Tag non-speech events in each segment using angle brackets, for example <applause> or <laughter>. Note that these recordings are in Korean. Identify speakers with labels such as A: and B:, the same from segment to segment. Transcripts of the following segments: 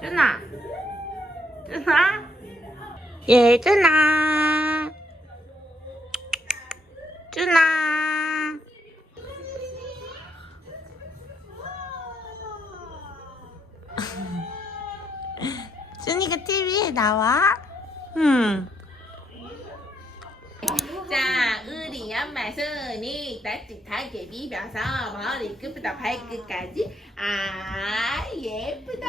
A: 준아. 준아. 예준아. 준아. 준이가 TV에 나와? 응.
B: 자, 우리 엄마 손이 따뜻하게 비벼서 머리 끝부터 발끝까지 아 예쁘다.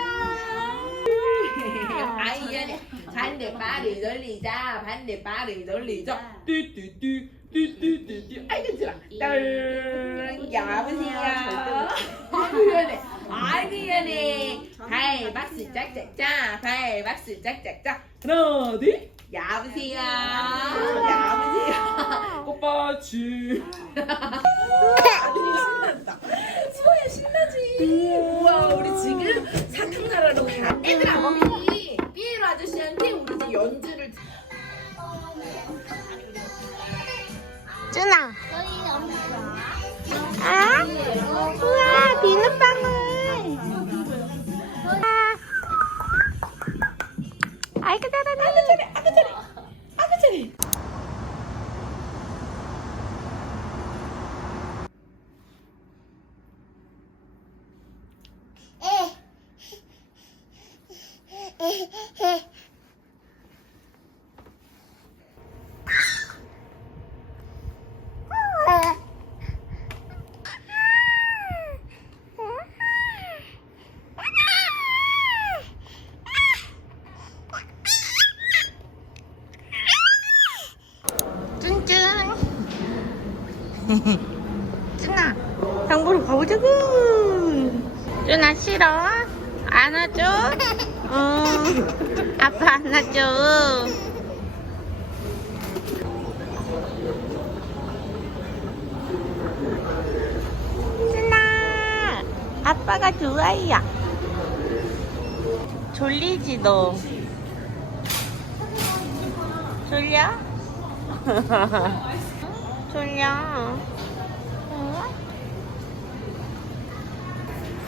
B: <laughs> 아이언 반대발을 돌리자 반대발을 돌리자. 뚜뚜뚜뚜 아이고 좋아 떨 여보세요. 아이고 연해 아이고 연해 발 박수 짝짝짝. 발 박수 짝짝짝. 하나 둘. 여보세요. 여보세요.
C: 꽃받치 <laughs>
B: 수아야 신나지
A: 쭌쭌. <laughs> 준아, 장 보러 가보자고. 준아, 싫어? 안아줘? <laughs> 어, 아빠 안아줘. 준아, 아빠가 좋아요. 졸리지, 너? 졸려? <laughs> 졸려.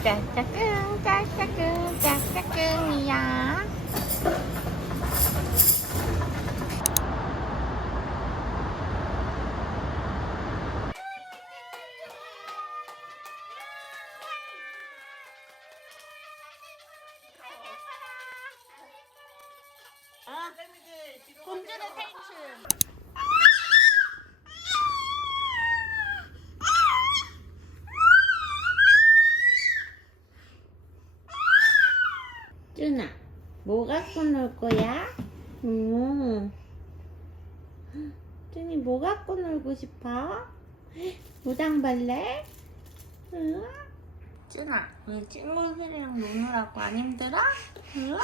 A: 짜짜꿍, 짜짜꿍, 짜짜꿍이 곤주의 탈출. 준아, 뭐 갖고 놀 거야? 음. 준이 뭐 갖고 놀고 싶어? 무당벌레? 응? 준아, 왜 친구들이랑 노느라고 안 힘들어? 응? 아,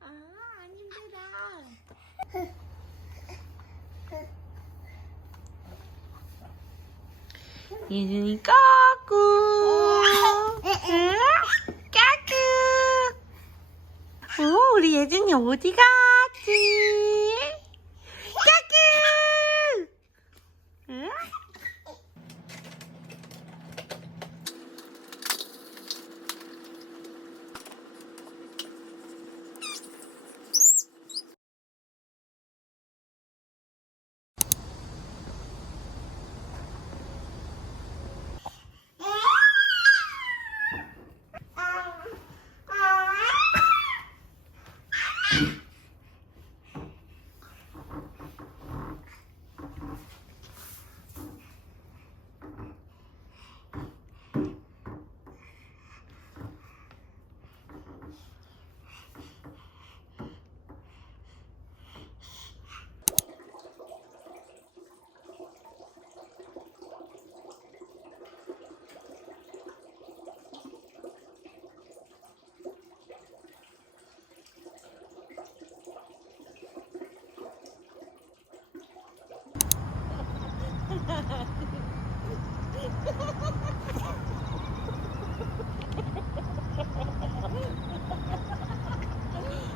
A: 안 힘들어. 예준이 까꾸. 응? 까꾸. 오, 우리 예준이 어디 갔지? 까꾸. 응?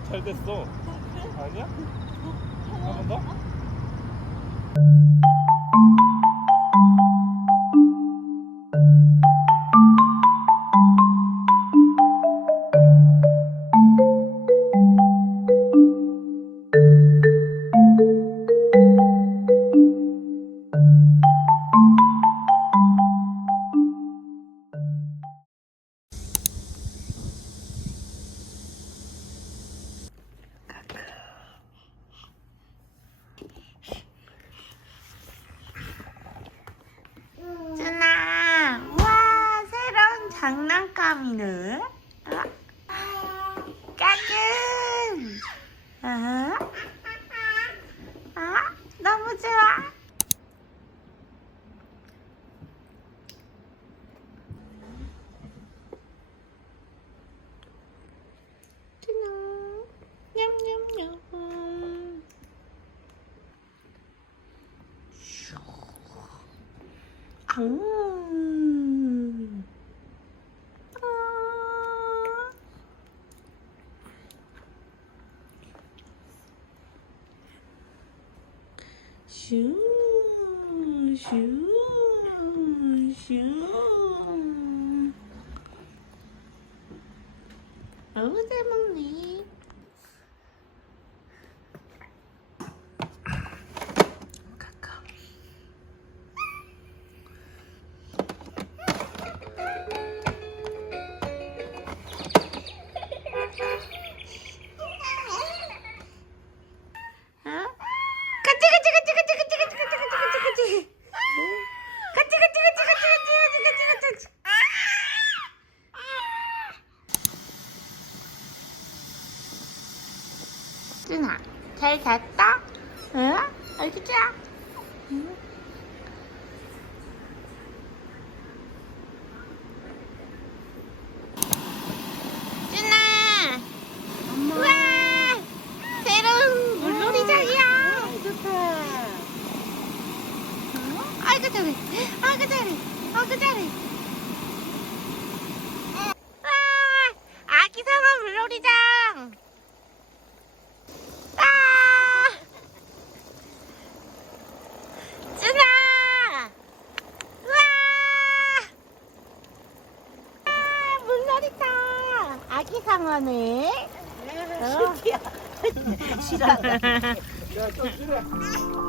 C: 잘 됐어 아니야? 한 번 더?
A: 너무 좋아. 냠냠냠. 앙. Shoo, shoo, shoo. Over oh, there, 잘 잤다? 응? 어디 자? 응? 준아 우와 새로운 물놀이장이야
D: 좋다.
A: 아이고 잘해 아이고 잘해 아이고 잘해 와 아기 상어 물놀이장 사랑하네. 어?
D: 싫어.
C: 싫어. <laughs> <laughs>